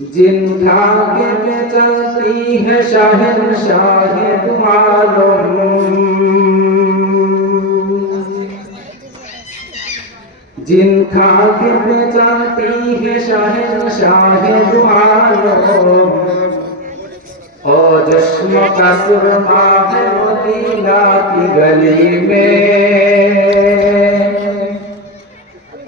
जिनका के पे चलती है शहंशाह दो आलम, जिनका के पे चलती है शहंशाह दो आलम, ओ चश्म का सुरमा है मदीना की गली में,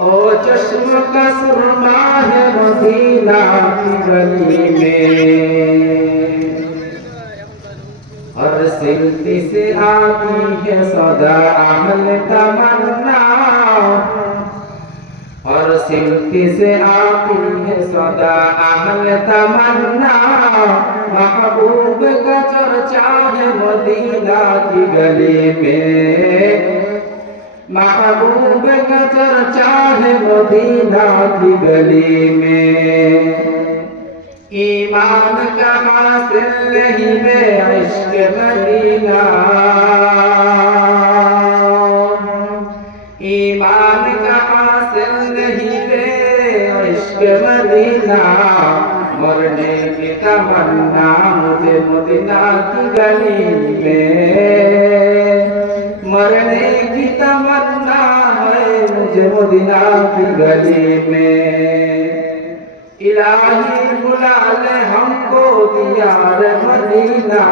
ओ चश्म का सुरमा है मदीना की गली में। हर सिलती से आती है सदा अहल तमन्ना, हर सिलती से आती है सदा अहल तमन्ना। महबूब का चर्चा है मदीना की गली में, महबूब का चर्चा है मदीना की गली में। ईमान का हासिल नहीं में इश्क मदीना, ईमान का हासिल नहीं में इश्क मदीना। मरने की तमन्ना मुझे मदीना की गली में, मरने की तमन्ना है मुझे मदीना की गली में। इलाही बुला ले हमको दियार मदीना,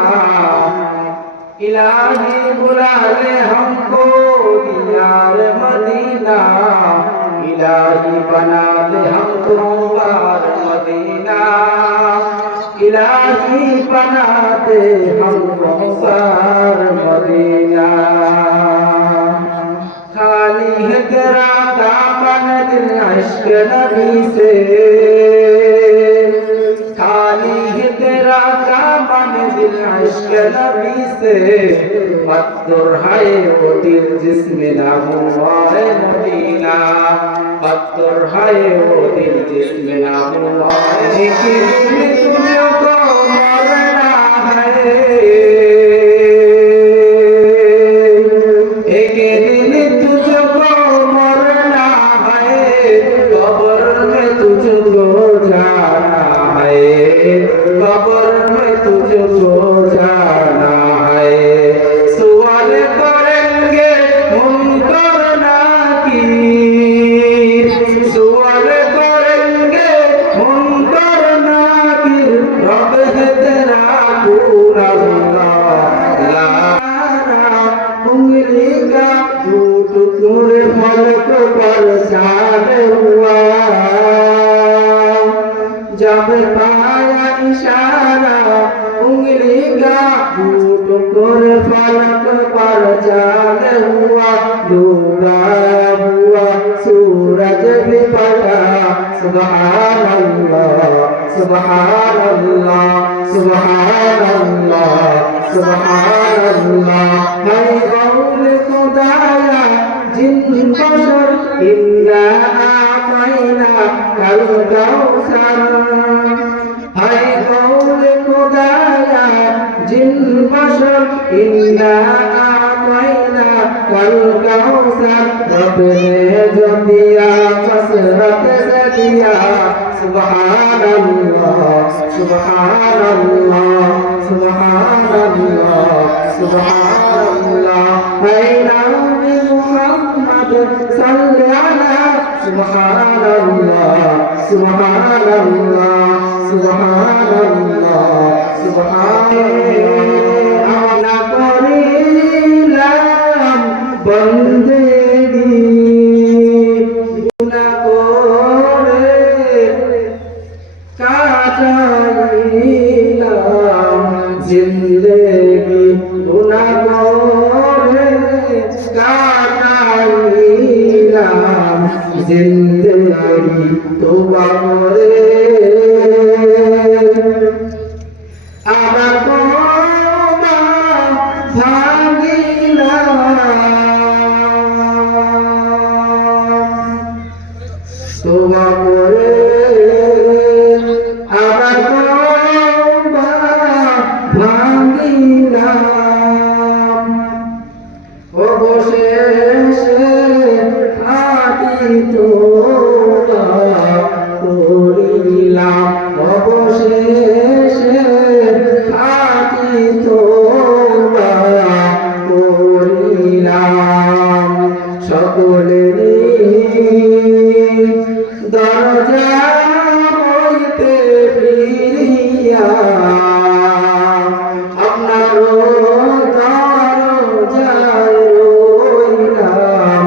इलाही बुला ले हमको दियार मदीना। इलाही बना दे हमको बार मदीना, इलाही बना दे हमको बार मदीना। खाली है तेरा दामन दिल इश्क नबी से, खाली है तेरा दामन दिल इश्क नबी से। पत्थर है वो दिल जिसमें ना हुआ है मदीना, पत्थर है वो दिल जिसमें ना हुआ है। लेकिन तुझको मरना है, एक दिन तुझको मरना है, कब्र में तुझको जाना है, कब्र में तुझको जाना है। सवाल करेंगे मुनकर नाकीर, सवाल करेंगे मुनकर नाकीर। रब है तेरा पूरा उंगली का झूठ तुमरे फलक पर छाड़ हुआ। जब पाया इशारा उंगली का झूठ तुमरे फलक पर छाड़ हुआ। डूबा हुआ सूरज भी पड़ा। सुभान अल्लाह सुभान अल्लाह सुभान अल्लाह सुभान अल्लाह। है कौल खुदाया जिन बशर इन्ना आमैना कल कौसर, है कौल खुदाया जिन बशर इन्ना आमैना कल कौसर। रब ने जो दिया कसरत से दिया। सुभान अल्लाह सुभान अल्लाह सुभान अल्लाह सुभान अल्लाह। है नाम मुहम्मद सल्लल्लाहु अलैहि। सुभान अल्लाह सुभान अल्लाह सुभान अल्लाह सुभान अल्लाह। ना करिलाम बंदेगी गुनाह करे काटाइलाम जिंदगी गुनाह करे काटाइलाम जिंदगी तौबा करे। आबा অবশেষে খাঁটি তওবা করিলাম। সকলেরই দরজা হইতে ফিরিয়া আপনার দরজায় রইলাম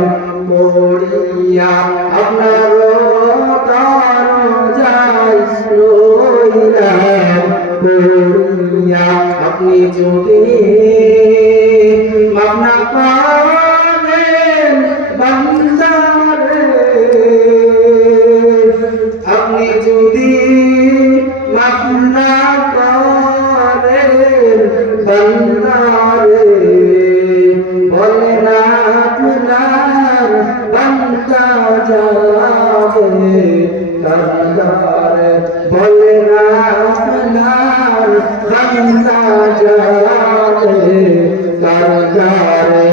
পড়িয়া, আপনার দরজায় রইলাম পড়িয়া। আপনি যদি মাফ না করেন বান্দারে, আপনি যদি মাফ না করেন বান্দারে, বলে না আপনার বান্দা যাবে কারাগারে, বলে না আপনার বান্দা যাবে কারাগারে।